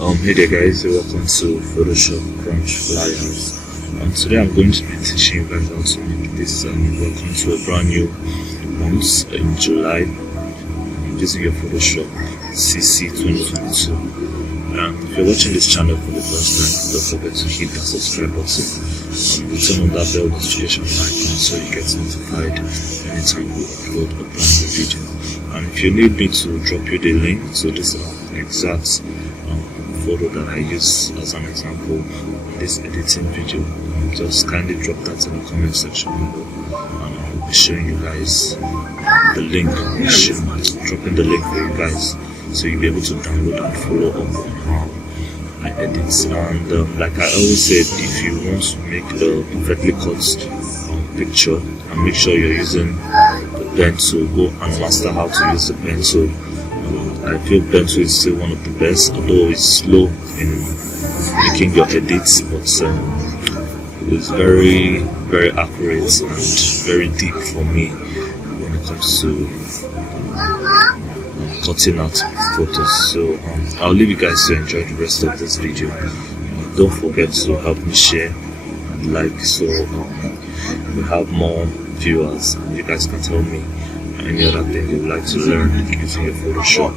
Hey there guys, welcome to Photoshop Crunch Flyers. Today I'm going to be teaching you guys how to make this. Welcome to a brand new month in July using your Photoshop CC 2022. If you're watching this channel for the first time, don't forget to hit that subscribe button and turn on that bell notification icon so you get notified anytime we upload a brand new video. And if you need me to drop you the link to this exact photo that I use as an example in this editing video, just kindly drop that in the comment section below, and I'll be showing you guys the link. Dropping the link for you guys so you'll be able to download and follow up on how I edit. And like I always said, if you want to make a perfectly cut picture, and make sure you're using the pen tool, go and master how to use the pen tool. I feel pen tool is still one of the best, although it's slow in making your edits, but it's very accurate and very deep for me when it comes to cutting out photos. So I'll leave you guys to enjoy the rest of this video. Don't forget to help me share and like, so we have more viewers, and you guys can tell me any other thing you'd like to learn using your Photoshop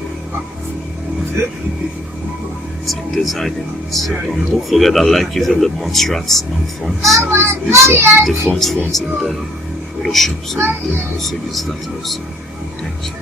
designing. So don't forget, I like using the Monstrat fonts. These are the fonts in the Photoshop, so you can also use that also. Thank you.